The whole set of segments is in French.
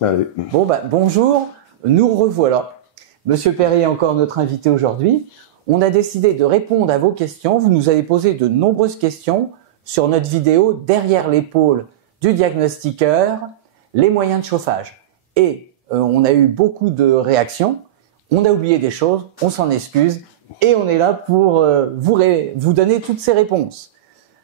Allez. Bon, bonjour, nous revoilà. Monsieur Perrier est encore notre invité aujourd'hui. On a décidé de répondre à vos questions. Vous nous avez posé de nombreuses questions sur notre vidéo « Derrière l'épaule du diagnostiqueur, les moyens de chauffage ». Et on a eu beaucoup de réactions. On a oublié des choses, on s'en excuse. Et on est là pour vous donner toutes ces réponses.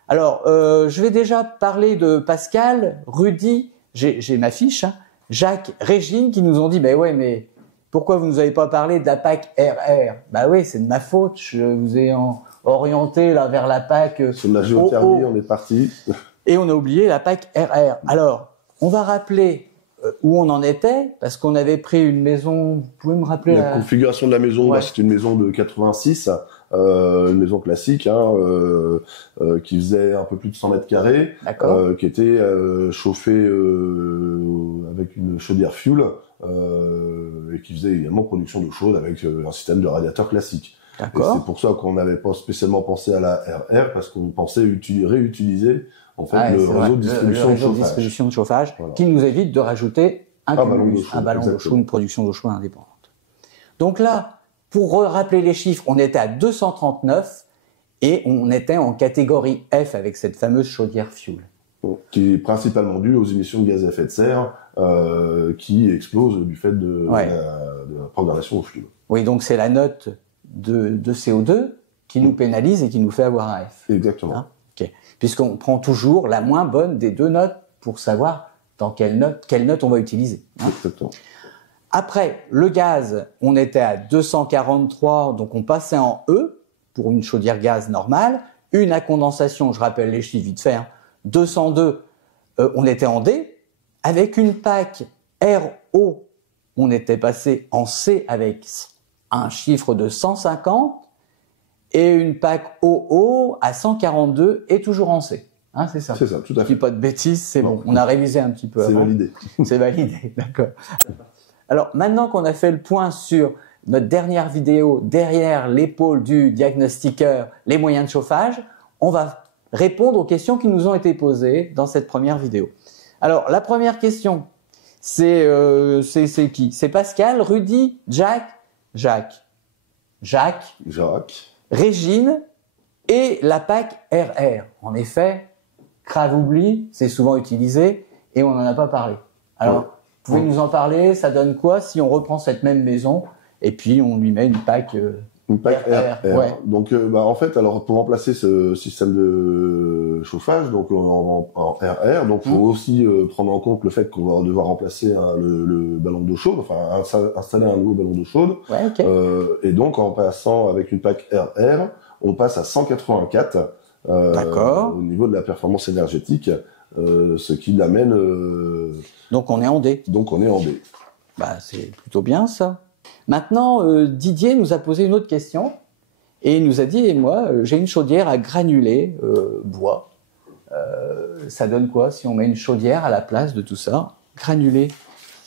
Alors, je vais déjà parler de Pascal, Rudy, j'ai ma fiche, hein, Jacques, Régine qui nous ont dit « Ben ouais, mais pourquoi vous nous avez pas parlé de la PAC RR ?» Bah oui, c'est de ma faute, je vous ai orienté là vers la PAC sur la géothermie, on est parti. Et on a oublié la PAC RR. Alors, on va rappeler où on en était, parce qu'on avait pris une maison, vous pouvez me rappeler la configuration de la maison, ouais. C'est une maison de 86, une maison classique, qui faisait un peu plus de 100 mètres carrés, qui était chauffée avec une chaudière fuel, et qui faisait également production d'eau chaude avec un système de radiateur classique. Et c'est pour ça qu'on n'avait pas spécialement pensé à la RR, parce qu'on pensait réutiliser en fait le réseau de distribution de chauffage, voilà. Qui nous évite de rajouter un ballon d'eau chaude, une production d'eau chaude indépendante. Donc là, pour rappeler les chiffres, on était à 239 et on était en catégorie F avec cette fameuse chaudière fuel. Qui est principalement due aux émissions de gaz à effet de serre qui explosent du fait de la programmation au fuel. Oui, donc c'est la note de CO2 qui nous pénalise et qui nous fait avoir un F. Exactement. Hein, okay. Puisqu'on prend toujours la moins bonne des deux notes pour savoir dans quelle note on va utiliser. Hein. Exactement. Après, le gaz, on était à 243, donc on passait en E pour une chaudière gaz normale. Une à condensation, je rappelle les chiffres vite fait, hein, 202, on était en D. Avec une PAC RO, on était passé en C avec un chiffre de 150 et une PAC OO à 142 et toujours en C. Hein, c'est ça. C'est ça, tout à fait. Je dis pas de bêtises, c'est bon. On a révisé un petit peu avant. C'est validé. C'est validé, d'accord. Alors, maintenant qu'on a fait le point sur notre dernière vidéo, derrière l'épaule du diagnostiqueur, les moyens de chauffage, on va répondre aux questions qui nous ont été posées dans cette première vidéo. Alors, la première question, c'est qui? C'est Pascal, Rudy, Jacques, Régine et la PAC RR. En effet, grave oubli, c'est souvent utilisé et on n'en a pas parlé. Alors, vous pouvez nous en parler? Ça donne quoi si on reprend cette même maison et puis on lui met une PAC RR. Ouais. Donc, en fait, alors pour remplacer ce système de chauffage, donc en RR, donc faut aussi prendre en compte le fait qu'on va devoir remplacer le ballon d'eau chaude, enfin installer un nouveau ballon d'eau chaude. Ouais, okay. Et donc en passant avec une PAC RR, on passe à 184 au niveau de la performance énergétique, ce qui l'amène. Donc on est en D. Donc on est en D. Bah c'est plutôt bien ça. Maintenant, Didier nous a posé une autre question et il nous a dit, moi, j'ai une chaudière à granulés bois. Ça donne quoi si on met une chaudière à la place de tout ça? Granulés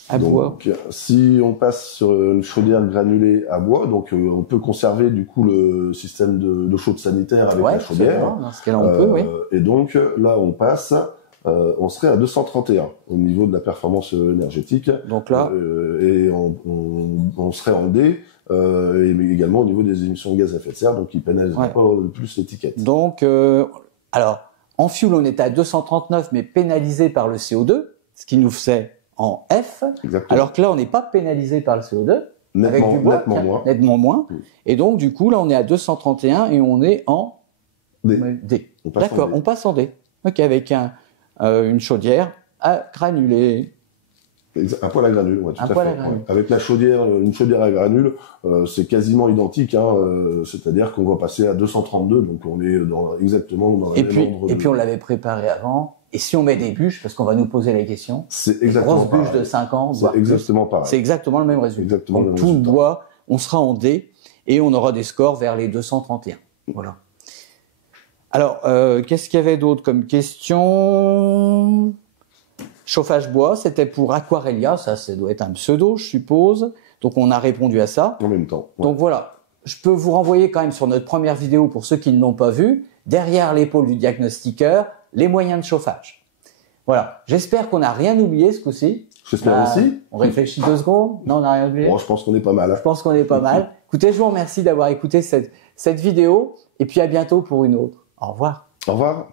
à bois. Donc, si on passe sur une chaudière granulée à bois, donc on peut conserver du coup le système d'eau chaude sanitaire avec la chaudière. Dans ce cas-là, on peut, oui. Et donc là, on passe. On serait à 231 au niveau de la performance énergétique. Donc là, et on serait en D, et également au niveau des émissions de gaz à effet de serre, donc qui pénaliseraient pas le plus l'étiquette. Donc, alors, en fuel, on était à 239, mais pénalisé par le CO2, ce qui nous faisait en F. Exactement. Alors que là, on n'est pas pénalisé par le CO2. Nettement moins. Et donc, du coup, là, on est à 231 et on est en D. D'accord, on passe en D. Ok, avec une chaudière à granulés. Un poêle à granules, ouais, tout à fait. Avec la chaudière, une chaudière à granules, c'est quasiment identique, c'est-à-dire qu'on va passer à 232, donc on est exactement dans la même ordre. Et puis on l'avait préparé avant. Et si on met des bûches, parce qu'on va nous poser la question, c'est exactement grosses bûches de 5 ans, c'est exactement pareil. C'est exactement le même résultat. Exactement donc tout le bois, on sera en D et on aura des scores vers les 231. Voilà. Alors, qu'est-ce qu'il y avait d'autre comme question? Chauffage bois, c'était pour Aquarelia, ça doit être un pseudo, je suppose. Donc on a répondu à ça. En même temps. Donc voilà, je peux vous renvoyer quand même sur notre première vidéo pour ceux qui ne l'ont pas vue, derrière l'épaule du diagnostiqueur, les moyens de chauffage. Voilà, j'espère qu'on n'a rien oublié ce coup-ci. J'espère aussi. On réfléchit 2 secondes. Non, on n'a rien oublié. Bon, je pense qu'on est pas mal. Je pense qu'on est pas mal. Écoutez, je vous remercie d'avoir écouté cette vidéo. Et puis à bientôt pour une autre. Au revoir. Au revoir.